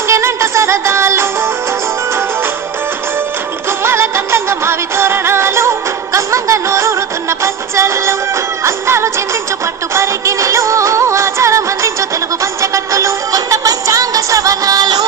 పొంగెనంట సరదాలు గుమ్మాల కందంగా మావి తోరణాలు కమ్మంగా నోరూరుతున్న పచ్చళ్ళు అందాలు చిందించు పట్టు పరికినిలు ఆచారం అందించు తెలుగు పంచకట్టులు కొత్త పంచాంగ శ్రవణాలు